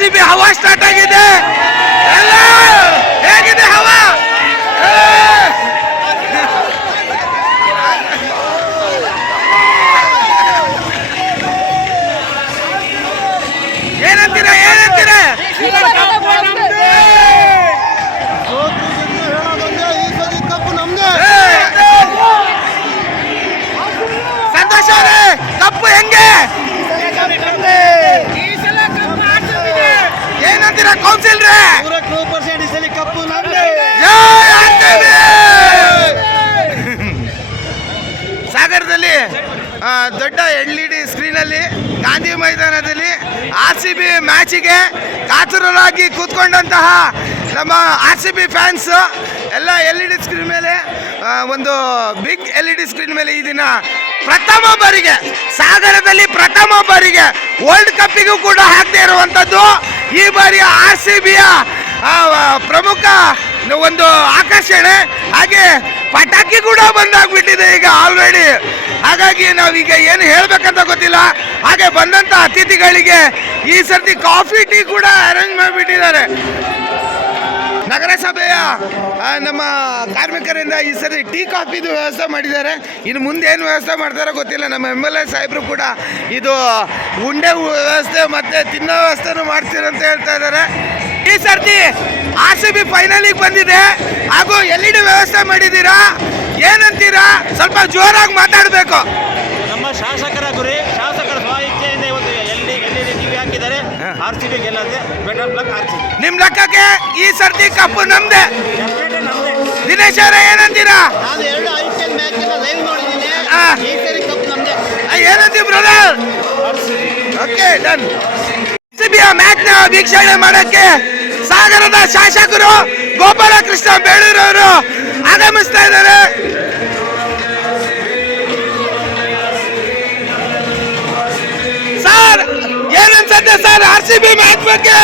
RCB ಹವಾ start ಆಗಿದೆ. ಎಲ್ಲ ಹೇಗಿದೆ ಹವಾ? ಏನಂತೀರಾ? ಸಂತೋಷ ಅವರೇ, ಕಪ್ಪು ಹೆಂಗೆ ಏನಂತೀರಾ ಕೌನ್ಸಿಲ್ ರೇ? 100% ಕಪ್ಪು ನಮ್ದೇ. ಸಾಗರದಲ್ಲಿ ದೊಡ್ಡ LED ಸ್ಕ್ರೀನಲ್ಲಿ ಗಾಂಧಿ ಮೈದಾನದಲ್ಲಿ RCB ಮ್ಯಾಚಿಗೆ ಕಾತುರರಾಗಿ ಕೂತ್ಕೊಂಡಂತಹ ನಮ್ಮ RCB ಫ್ಯಾನ್ಸ್ ಎಲ್ಲ LED ಸ್ಕ್ರೀನ್ ಮೇಲೆ ಒಂದು ಬಿಗ್ LED ಸ್ಕ್ರೀನ್ ಮೇಲೆ ಈ ದಿನ ಪ್ರಥಮ ಬಾರಿಗೆ ಸಾಗರದಲ್ಲಿ ಪ್ರಥಮ ಬಾರಿಗೆ ವರ್ಲ್ಡ್ ಕಪ್ಪಿಗೂ ಕೂಡ ಹಾಕದೇ ಇರುವಂಥದ್ದು ಈ ಬಾರಿಯ RCBಯ ಪ್ರಮುಖ ಒಂದು ಆಕರ್ಷಣೆ. ಹಾಗೆ ಪಟಾಕಿ ಕೂಡ ಬಂದಾಗ್ಬಿಟ್ಟಿದೆ ಈಗ ಆಲ್ರೆಡಿ. ಹಾಗಾಗಿ ನಾವೀಗ ಏನು ಹೇಳ್ಬೇಕಂತ ಗೊತ್ತಿಲ್ಲ. ಹಾಗೆ ಬಂದಂಥ ಅತಿಥಿಗಳಿಗೆ ಈ ಸರ್ತಿ ಕಾಫಿ ಟೀ ಕೂಡ ಅರೇಂಜ್ ಮಾಡಿಬಿಟ್ಟಿದ್ದಾರೆ. ನಗರಸಭೆಯ ನಮ್ಮ ಕಾರ್ಮಿಕರಿಂದ ಈ ಸರಿ ಟೀ ಕಾಫಿದು ವ್ಯವಸ್ಥೆ ಮಾಡಿದ್ದಾರೆ. ಇನ್ನು ಮುಂದೆ ಏನು ವ್ಯವಸ್ಥೆ ಮಾಡ್ತಾರೋ ಗೊತ್ತಿಲ್ಲ. ನಮ್ಮ MLA ಸಾಹೇಬರು ಕೂಡ ಇದು ಉಂಡೆ ವ್ಯವಸ್ಥೆ ಮತ್ತು ತಿನ್ನೋ ವ್ಯವಸ್ಥೆನೂ ಮಾಡ್ತೀರಂತ ಹೇಳ್ತಾ ಇದ್ದಾರೆ. ಈ ಸರ್ತಿ RCB ಫೈನಲಿಗೆ ಬಂದಿದೆ ಹಾಗೂ LED ವ್ಯವಸ್ಥೆ ಮಾಡಿದ್ದೀರಾ, ಏನಂತೀರಾ? ಸ್ವಲ್ಪ ಜೋರಾಗಿ ಮಾತಾಡಬೇಕು. ನಮ್ಮ ಶಾಸಕರ ಗುರಿ, ಶಾಸಕರ ಸ್ವಾಯಿಚ್ಛೆಯಿಂದ ಇವತ್ತು LED ಟಿವಿ ಹಾಕಿದ್ದಾರೆ. RCB ಗೆಲ್ಲದೆ ಬೆಟರ್ ಲಕ್ RCB. ನಿಮ್ಮ ಲೆಕ್ಕಕ್ಕೆ ಈ ಸರ್ತಿ ಕಪ್ಪು ನಮ್ದೆ. ದಿನೇಶ್ ಅವರೇ ಏನಂತೀರಾ? ನಾನು 2 IPL ಮ್ಯಾಚ್ ಲೈವ್ ನೋಡಿದ್ದೀನಿ. ಈ ಸರಿ ಕಪ್ ನಮ್ದೆ. ಏನಂತೀವಿ ಬ್ರದರ್? Okay done. RCBಯ ಮ್ಯಾಚ್ನ ವೀಕ್ಷಣೆ ಮಾಡೋಕ್ಕೆ ಸಾಗರದ ಶಾಸಕರು ಗೋಪಾಲಕೃಷ್ಣ ಬೇಳೂರವರು ಆಗಮಿಸ್ತಾ ಇದ್ದಾರೆ. ಸರ್ ಏನನ್ಸುತ್ತೆ ಸರ್ RCB ಮ್ಯಾಚ್ ಬಗ್ಗೆ?